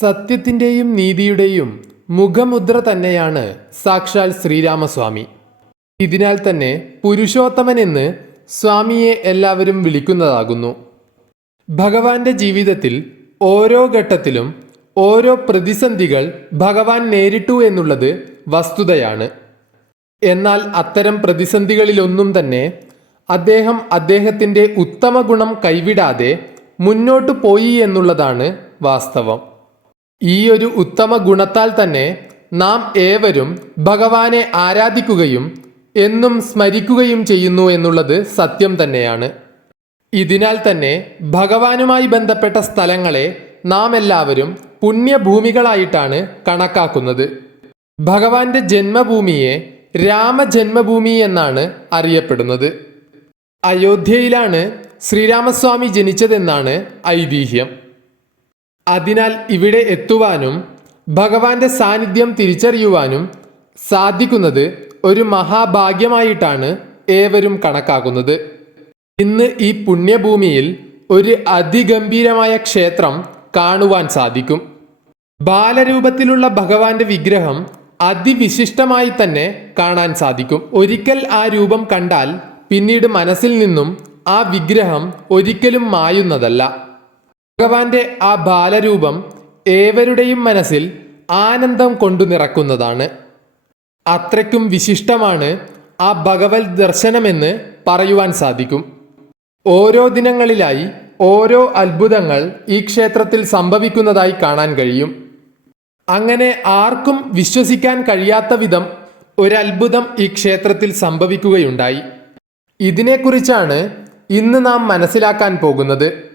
സത്യത്തിന്റെയും നീതിയുടെയും മുഖമുദ്ര തന്നെയാണ് സാക്ഷാൽ ശ്രീരാമസ്വാമി. ഇതിനാൽ തന്നെ പുരുഷോത്തമൻ എന്ന് സ്വാമിയെ എല്ലാവരും വിളിക്കുന്നതാകുന്നു. ഭഗവാന്റെ ജീവിതത്തിൽ ഓരോ ഘട്ടത്തിലും ഓരോ പ്രതിസന്ധികൾ ഭഗവാൻ നേരിട്ടു എന്നുള്ളത് വസ്തുതയാണ്. എന്നാൽ അത്തരം പ്രതിസന്ധികളിലൊന്നും തന്നെ അദ്ദേഹം അദ്ദേഹത്തിന്റെ ഉത്തമ ഗുണം കൈവിടാതെ മുന്നോട്ടു പോയി എന്നുള്ളതാണ് വാസ്തവം. ഈ ഒരു ഉത്തമ ഗുണത്താൽ തന്നെ നാം ഏവരും ഭഗവാനെ ആരാധിക്കുകയും എന്നും സ്മരിക്കുകയും ചെയ്യുന്നു എന്നുള്ളത് സത്യം തന്നെയാണ്. ഇതിനാൽ തന്നെ ഭഗവാനുമായി ബന്ധപ്പെട്ട സ്ഥലങ്ങളെ നാം എല്ലാവരും പുണ്യഭൂമികളായിട്ടാണ് കണക്കാക്കുന്നത്. ഭഗവാന്റെ ജന്മഭൂമിയെ രാമജന്മഭൂമി എന്നാണ് അറിയപ്പെടുന്നത്. അയോധ്യയിലാണ് ശ്രീരാമസ്വാമി ജനിച്ചതെന്നാണ് ഐതിഹ്യം. അതിനാൽ ഇവിടെ എത്തുവാനും ഭഗവാന്റെ സാന്നിധ്യം തിരിച്ചറിയുവാനും സാധിക്കുന്നത് ഒരു മഹാഭാഗ്യമായിട്ടാണ് ഏവരും കണക്കാക്കുന്നത്. ഇന്ന് ഈ പുണ്യഭൂമിയിൽ ഒരു അതിഗംഭീരമായ ക്ഷേത്രം കാണുവാൻ സാധിക്കും. ബാലരൂപത്തിലുള്ള ഭഗവാന്റെ വിഗ്രഹം അതിവിശിഷ്ടമായി തന്നെ കാണാൻ സാധിക്കും. ഒരിക്കൽ ആ രൂപം കണ്ടാൽ പിന്നീട് മനസ്സിൽ നിന്നും ആ വിഗ്രഹം ഒരിക്കലും മായുന്നതല്ല. ഭഗവാന്റെ ആ ബാലരൂപം ഏവരുടെയും മനസ്സിൽ ആനന്ദം കൊണ്ടു നിറക്കുന്നതാണ്. അത്രയ്ക്കും വിശിഷ്ടമാണ് ആ ഭഗവത് ദർശനമെന്ന് പറയുവാൻ സാധിക്കും. ഓരോ ദിനങ്ങളിലായി ഓരോ അത്ഭുതങ്ങൾ ഈ ക്ഷേത്രത്തിൽ സംഭവിക്കുന്നതായി കാണാൻ കഴിയും. അങ്ങനെ ആർക്കും വിശ്വസിക്കാൻ കഴിയാത്ത വിധം ഒരത്ഭുതം ഈ ക്ഷേത്രത്തിൽ സംഭവിക്കുകയുണ്ടായി. ഇതിനെക്കുറിച്ചാണ് ഇന്ന് നാം മനസ്സിലാക്കാൻ പോകുന്നത്.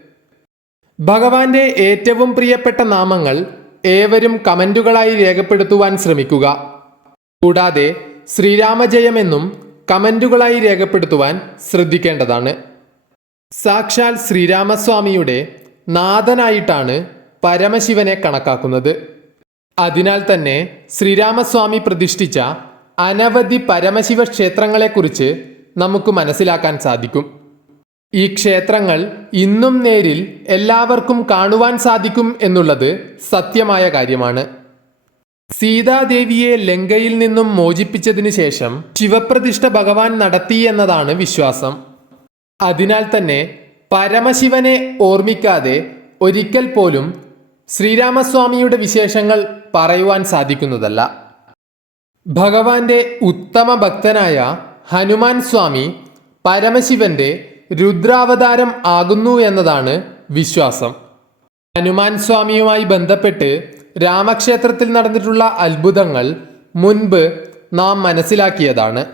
ഭഗവാന്റെ ഏറ്റവും പ്രിയപ്പെട്ട നാമങ്ങൾ ഏവരും കമന്റുകളായി രേഖപ്പെടുത്തുവാൻ ശ്രമിക്കുക. കൂടാതെ ശ്രീരാമജയമെന്നും കമന്റുകളായി രേഖപ്പെടുത്തുവാൻ ശ്രദ്ധിക്കേണ്ടതാണ്. സാക്ഷാൽ ശ്രീരാമസ്വാമിയുടെ നാഥനായിട്ടാണ് പരമശിവനെ കണക്കാക്കുന്നത്. അതിനാൽ തന്നെ ശ്രീരാമസ്വാമി പ്രതിഷ്ഠിച്ച അനവധി പരമശിവ ക്ഷേത്രങ്ങളെക്കുറിച്ച് നമുക്ക് മനസ്സിലാക്കാൻ സാധിക്കും. ഈ ക്ഷേത്രങ്ങൾ ഇന്നും നേരിൽ എല്ലാവർക്കും കാണുവാൻ സാധിക്കും എന്നുള്ളത് സത്യമായ കാര്യമാണ്. സീതാദേവിയെ ലങ്കയിൽ നിന്നും മോചിപ്പിച്ചതിനു ശേഷം ശിവപ്രതിഷ്ഠ ഭഗവാൻ നടത്തി എന്നതാണ് വിശ്വാസം. അതിനാൽ തന്നെ പരമശിവനെ ഓർമ്മിക്കാതെ ഒരിക്കൽ പോലും ശ്രീരാമസ്വാമിയുടെ വിശേഷങ്ങൾ പറയുവാൻ സാധിക്കുന്നതല്ല. ഭഗവാന്റെ ഉത്തമ ഭക്തനായ ഹനുമാൻ സ്വാമി പരമശിവന്റെ രുദ്രാവതാരം ആകുന്നു എന്നതാണ് വിശ്വാസം. ഹനുമാൻ സ്വാമിയുമായി ബന്ധപ്പെട്ട് രാമക്ഷേത്രത്തിൽ നടന്നിട്ടുള്ള അത്ഭുതങ്ങൾ മുൻപ് നാം മനസ്സിലാക്കിയതാണ്.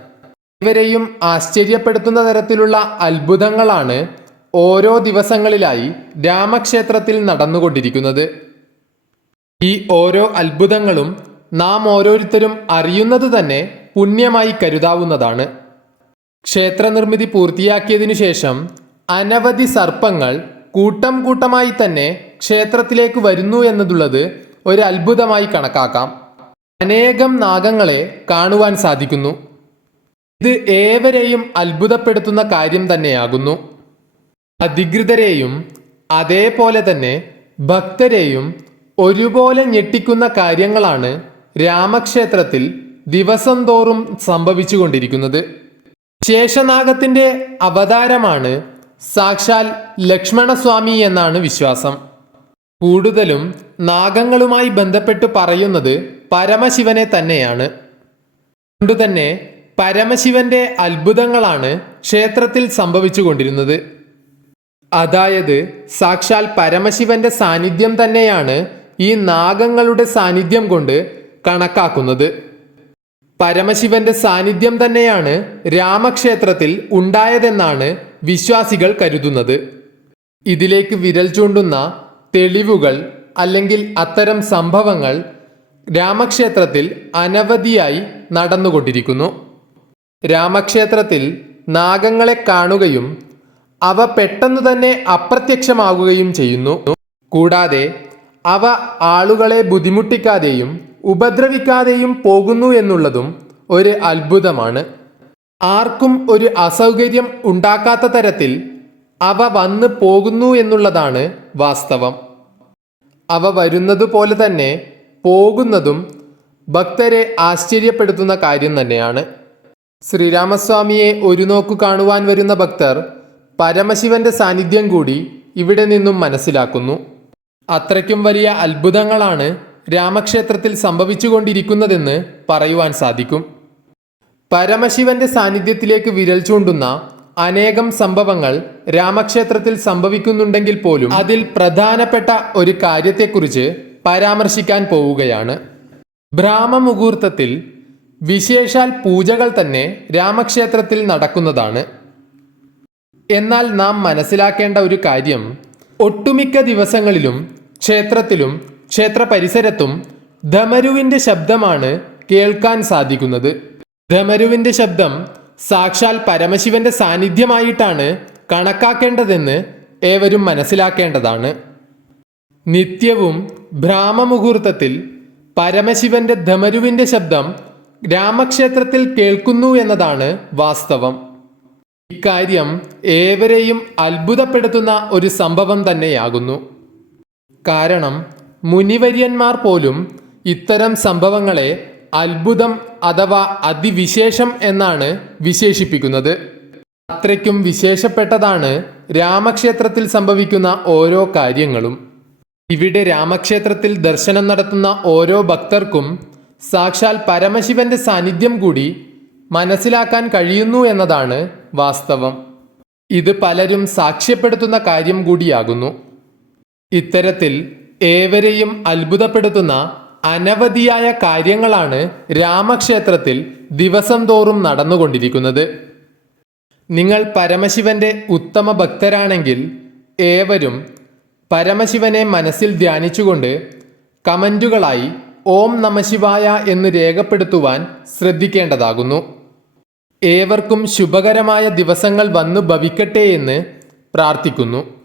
ഇവരെയും ആശ്ചര്യപ്പെടുത്തുന്ന തരത്തിലുള്ള അത്ഭുതങ്ങളാണ് ഓരോ ദിവസങ്ങളിലായി രാമക്ഷേത്രത്തിൽ നടന്നുകൊണ്ടിരിക്കുന്നത്. ഈ ഓരോ അത്ഭുതങ്ങളും നാം ഓരോരുത്തരും അറിയുന്നത് തന്നെ പുണ്യമായി കരുതാവുന്നതാണ്. ക്ഷേത്രനിർമ്മിതി പൂർത്തിയാക്കിയതിനു ശേഷം അനവധി സർപ്പങ്ങൾ കൂട്ടം കൂട്ടമായി തന്നെ ക്ഷേത്രത്തിലേക്ക് വരുന്നു എന്നതുള്ളത് ഒരു അത്ഭുതമായി കണക്കാക്കാം. അനേകം നാഗങ്ങളെ കാണുവാൻ സാധിക്കുന്നു. ഇത് ഏവരെയും അത്ഭുതപ്പെടുത്തുന്ന കാര്യം തന്നെയാകുന്നു. അധികൃതരെയും അതേപോലെ തന്നെ ഭക്തരെയും ഒരുപോലെ ഞെട്ടിക്കുന്ന കാര്യങ്ങളാണ് രാമക്ഷേത്രത്തിൽ ദിവസം തോറും സംഭവിച്ചുകൊണ്ടിരിക്കുന്നത്. ശേഷനാഗത്തിന്റെ അവതാരമാണ് സാക്ഷാൽ ലക്ഷ്മണസ്വാമി എന്നാണ് വിശ്വാസം. കൂടുതലും നാഗങ്ങളുമായി ബന്ധപ്പെട്ട് പറയുന്നത് പരമശിവനെ തന്നെയാണ്. അതുകൊണ്ടുതന്നെ പരമശിവന്റെ അത്ഭുതങ്ങളാണ് ക്ഷേത്രത്തിൽ സംഭവിച്ചുകൊണ്ടിരുന്നത്. അതായത് സാക്ഷാൽ പരമശിവന്റെ സാന്നിധ്യം തന്നെയാണ് ഈ നാഗങ്ങളുടെ സാന്നിധ്യം കൊണ്ട് കണക്കാക്കുന്നത്. പരമശിവന്റെ സാന്നിധ്യം തന്നെയാണ് രാമക്ഷേത്രത്തിൽ ഉണ്ടായതെന്നാണ് വിശ്വാസികൾ കരുതുന്നത്. ഇതിലേക്ക് വിരൽ ചൂണ്ടുന്ന തെളിവുകൾ അല്ലെങ്കിൽ അത്തരം സംഭവങ്ങൾ രാമക്ഷേത്രത്തിൽ അനവധിയായി നടന്നുകൊണ്ടിരിക്കുന്നു. രാമക്ഷേത്രത്തിൽ നാഗങ്ങളെ കാണുകയും അവ പെട്ടെന്ന് തന്നെ അപ്രത്യക്ഷമാകുകയും ചെയ്യുന്നു. കൂടാതെ അവ ആളുകളെ ബുദ്ധിമുട്ടിക്കാതെയും ഉപദ്രവിക്കാതെയും പോകുന്നു എന്നുള്ളതും ഒരു അത്ഭുതമാണ്. ആർക്കും ഒരു അസൗകര്യം ഉണ്ടാക്കാത്ത തരത്തിൽ അവ വന്ന് പോകുന്നു എന്നുള്ളതാണ് വാസ്തവം. അവ വരുന്നത് പോലെ തന്നെ പോകുന്നതും ഭക്തരെ ആശ്ചര്യപ്പെടുത്തുന്ന കാര്യം തന്നെയാണ്. ശ്രീരാമസ്വാമിയെ ഒരു നോക്കു കാണുവാൻ വരുന്ന ഭക്തർ പരമശിവന്റെ സാന്നിധ്യം കൂടി ഇവിടെ നിന്നും മനസ്സിലാക്കുന്നു. അത്രയ്ക്കും വലിയ അത്ഭുതങ്ങളാണ് രാമക്ഷേത്രത്തിൽ സംഭവിച്ചുകൊണ്ടിരിക്കുന്നതെന്ന് പറയുവാൻ സാധിക്കും. പരമശിവന്റെ സാന്നിധ്യത്തിലേക്ക് വിരൽ ചൂണ്ടുന്ന അനേകം സംഭവങ്ങൾ രാമക്ഷേത്രത്തിൽ സംഭവിക്കുന്നുണ്ടെങ്കിൽ പോലും അതിൽ പ്രധാനപ്പെട്ട ഒരു കാര്യത്തെക്കുറിച്ച് പരാമർശിക്കാൻ പോവുകയാണ്. ബ്രാഹ്മമുഹൂർത്തത്തിൽ വിശേഷാൽ പൂജകൾ തന്നെ രാമക്ഷേത്രത്തിൽ നടക്കുന്നതാണ്. എന്നാൽ നാം മനസ്സിലാക്കേണ്ട ഒരു കാര്യം ഒട്ടുമിക്ക ദിവസങ്ങളിലും ക്ഷേത്രത്തിലും ക്ഷേത്ര പരിസരത്തും ധമരുവിന്റെ ശബ്ദമാണ് കേൾക്കാൻ സാധിക്കുന്നത്. ധമരുവിന്റെ ശബ്ദം സാക്ഷാൽ പരമശിവന്റെ സാന്നിധ്യമായിട്ടാണ് കണക്കാക്കേണ്ടതെന്ന് ഏവരും മനസ്സിലാക്കേണ്ടതാണ്. നിത്യവും ഭ്രാമമുഹൂർത്തത്തിൽ പരമശിവന്റെ ധമരുവിന്റെ ശബ്ദം രാമക്ഷേത്രത്തിൽ കേൾക്കുന്നു എന്നതാണ് വാസ്തവം. ഇക്കാര്യം ഏവരെയും അത്ഭുതപ്പെടുത്തുന്ന ഒരു സംഭവം തന്നെയാകുന്നു. കാരണം മുനിവര്യന്മാർ പോലും ഇത്തരം സംഭവങ്ങളെ അത്ഭുതം അഥവാ അതിവിശേഷം എന്നാണ് വിശേഷിപ്പിക്കുന്നത്. അത്രയ്ക്കും വിശേഷപ്പെട്ടതാണ് രാമക്ഷേത്രത്തിൽ സംഭവിക്കുന്ന ഓരോ കാര്യങ്ങളും. ഇവിടെ രാമക്ഷേത്രത്തിൽ ദർശനം നടത്തുന്ന ഓരോ ഭക്തർക്കും സാക്ഷാൽ പരമശിവന്റെ സാന്നിധ്യം കൂടി മനസ്സിലാക്കാൻ കഴിയുന്നു എന്നതാണ് വാസ്തവം. ഇത് പലരും സാക്ഷ്യപ്പെടുത്തുന്ന കാര്യം കൂടിയാകുന്നു. ഇത്തരത്തിൽ ഏവരെയും അത്ഭുതപ്പെടുത്തുന്ന അനവധിയായ കാര്യങ്ങളാണ് രാമക്ഷേത്രത്തിൽ ദിവസം തോറും നടന്നുകൊണ്ടിരിക്കുന്നത്. നിങ്ങൾ പരമശിവന്റെ ഉത്തമ ഭക്തരാണെങ്കിൽ ഏവരും പരമശിവനെ മനസ്സിൽ ധ്യാനിച്ചുകൊണ്ട് കമന്റുകളായി ഓം നമശിവായ എന്ന് രേഖപ്പെടുത്തുവാൻ ശ്രദ്ധിക്കേണ്ടതാകുന്നു. ഏവർക്കും ശുഭകരമായ ദിവസങ്ങൾ വന്നു ഭവിക്കട്ടെ എന്ന് പ്രാർത്ഥിക്കുന്നു.